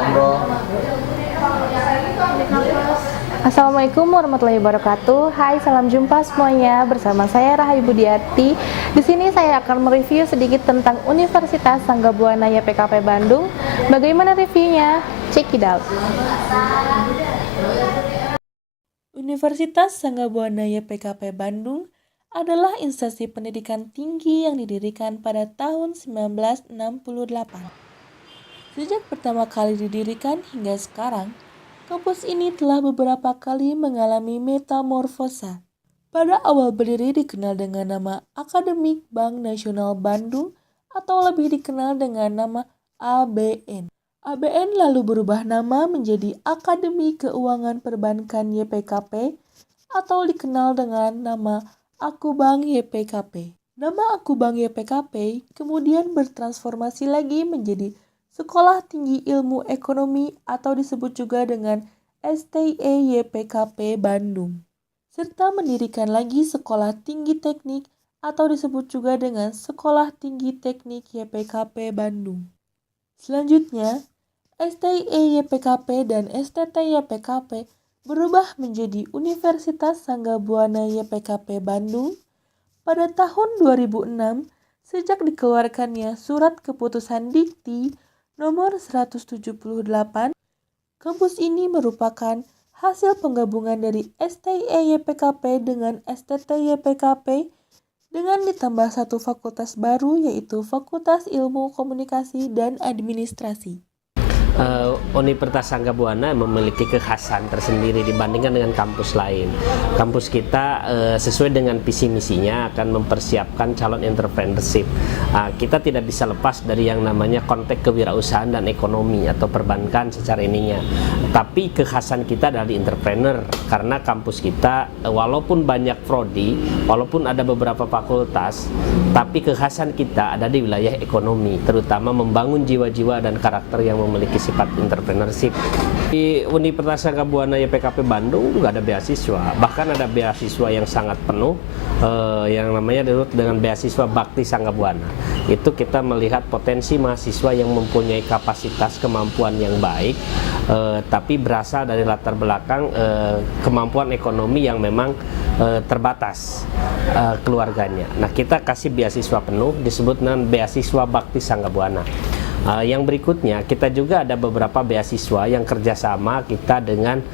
Gondrong. Assalamualaikum warahmatullahi wabarakatuh. Hai, salam jumpa semuanya. Bersama saya Rahayu Budiati. Di sini saya akan mereview sedikit tentang Universitas Sanggabuana YPKP Bandung. Bagaimana reviewnya? Check it out. Universitas Sanggabuana YPKP Bandung adalah instansi pendidikan tinggi yang didirikan pada tahun 1968. Sejak pertama kali didirikan hingga sekarang, kampus ini telah beberapa kali mengalami metamorfosa. Pada awal berdiri dikenal dengan nama Akademik Bank Nasional Bandung atau lebih dikenal dengan nama ABN. ABN lalu berubah nama menjadi Akademi Keuangan Perbankan YPKP atau dikenal dengan nama Akubank YPKP. Nama Akubank YPKP kemudian bertransformasi lagi menjadi Sekolah Tinggi Ilmu Ekonomi atau disebut juga dengan STE YPKP Bandung, serta mendirikan lagi Sekolah Tinggi Teknik atau disebut juga dengan Sekolah Tinggi Teknik YPKP Bandung. Selanjutnya, STE YPKP dan STT YPKP berubah menjadi Universitas Sanggabuana YPKP Bandung pada tahun 2006 sejak dikeluarkannya Surat Keputusan Dikti Nomor 178, kampus ini merupakan hasil penggabungan dari STE YPKP dengan STT YPKP dengan ditambah satu fakultas baru yaitu Fakultas Ilmu Komunikasi dan Administrasi. Universitas Sanggabuana memiliki kekhasan tersendiri dibandingkan dengan kampus lain. Kampus kita sesuai dengan visi misinya akan mempersiapkan calon entrepreneurship. Kita tidak bisa lepas dari yang namanya konteks kewirausahaan dan ekonomi atau perbankan secara ininya. Tapi kekhasan kita adalah di entrepreneur karena kampus kita walaupun banyak prodi, walaupun ada beberapa fakultas, tapi kekhasan kita ada di wilayah ekonomi, terutama membangun jiwa-jiwa dan karakter yang memiliki sifat entrepreneurship. Di Universitas Sanggabuana YPKP Bandung juga ada beasiswa, bahkan ada beasiswa yang sangat penuh yang namanya disebut dengan beasiswa Bakti Sanggabuana. Itu kita melihat potensi mahasiswa yang mempunyai kapasitas kemampuan yang baik, tapi berasal dari latar belakang kemampuan ekonomi yang memang terbatas keluarganya. Nah, kita kasih beasiswa penuh disebut dengan beasiswa Bakti Sanggabuana. Yang berikutnya kita juga ada beberapa beasiswa yang kerjasama kita dengan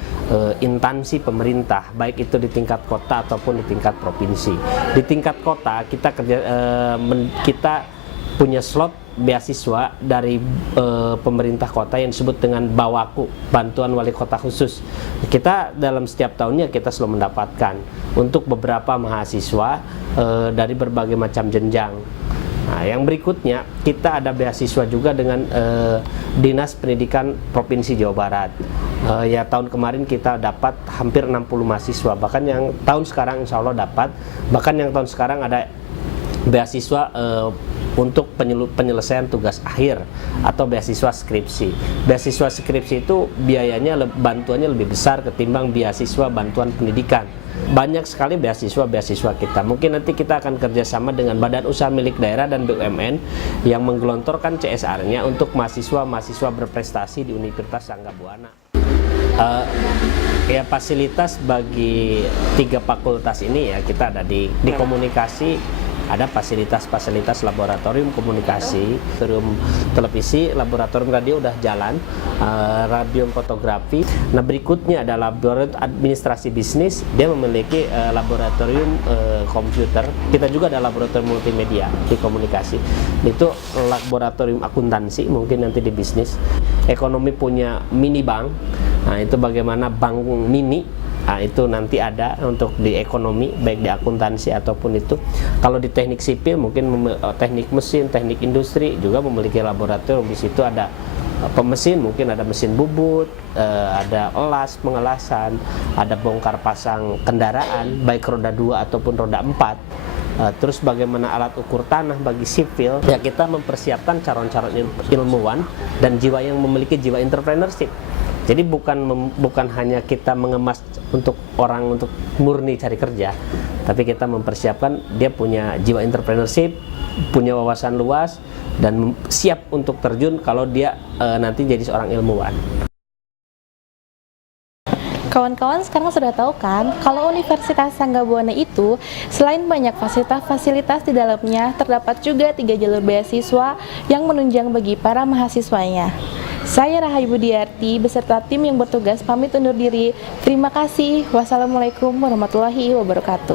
instansi pemerintah, baik itu di tingkat kota ataupun di tingkat provinsi. Di tingkat kota kita kita punya slot beasiswa dari pemerintah kota yang disebut dengan BAWAKU, Bantuan Wali Kota Khusus. Kita dalam setiap tahunnya kita selalu mendapatkan untuk beberapa mahasiswa dari berbagai macam jenjang. Nah, yang berikutnya kita ada beasiswa juga dengan Dinas Pendidikan Provinsi Jawa Barat. Ya tahun kemarin kita dapat hampir 60 mahasiswa, bahkan yang tahun sekarang insya Allah dapat, bahkan yang tahun sekarang ada beasiswa untuk penyelesaian tugas akhir atau beasiswa skripsi. Beasiswa skripsi itu biayanya bantuannya lebih besar ketimbang beasiswa bantuan pendidikan. Banyak sekali beasiswa kita. Mungkin nanti kita akan kerjasama dengan badan usaha milik daerah dan BUMN yang menggelontorkan CSR-nya untuk mahasiswa-mahasiswa berprestasi di Universitas Sanggabuana. Ya fasilitas bagi 3 fakultas ini ya kita ada di komunikasi. Ada fasilitas laboratorium komunikasi, laboratorium televisi, laboratorium radio udah jalan, radio fotografi. Nah berikutnya ada laboratorium administrasi bisnis, dia memiliki laboratorium komputer. Kita juga ada laboratorium multimedia di komunikasi. Itu laboratorium akuntansi, mungkin nanti di bisnis. Ekonomi punya mini bank, nah itu bagaimana bank mini. Nah, itu nanti ada untuk di ekonomi, baik di akuntansi ataupun itu. Kalau di teknik sipil mungkin teknik mesin, teknik industri juga memiliki laboratorium. Di situ ada pemesin, mungkin ada mesin bubut, ada elas, pengelasan, ada bongkar pasang kendaraan, baik roda 2 ataupun roda 4. Terus bagaimana alat ukur tanah bagi sipil, ya kita mempersiapkan calon-calon ilmuwan dan jiwa yang memiliki jiwa entrepreneurship. Jadi bukan hanya kita mengemas untuk orang untuk murni cari kerja, tapi kita mempersiapkan dia punya jiwa entrepreneurship, punya wawasan luas, dan siap untuk terjun kalau dia nanti jadi seorang ilmuwan. Kawan-kawan sekarang sudah tahu kan kalau Universitas Sanggabuana itu selain banyak fasilitas-fasilitas di dalamnya, terdapat juga 3 jalur beasiswa yang menunjang bagi para mahasiswanya. Saya Rahayu Budiarti beserta tim yang bertugas pamit undur diri. Terima kasih. Wassalamualaikum warahmatullahi wabarakatuh.